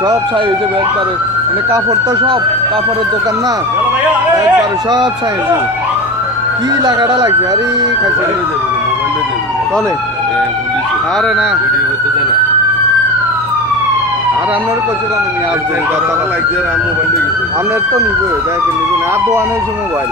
সব ছাই হয়ে যাবে একবারে মানে কাপড় তো সব কাপড়ের দোকান না একবারে সব ছাই হয়ে যাবে কি লাগাটা লাগছে আরে খাইছে বলে আরে না আর আপনার কইছিলাম আমি আসবো কথা লাগছে আর মোবাইল আপনার তো নিব দেখেন নিব না আর দোয়ান হয়েছে মোবাইল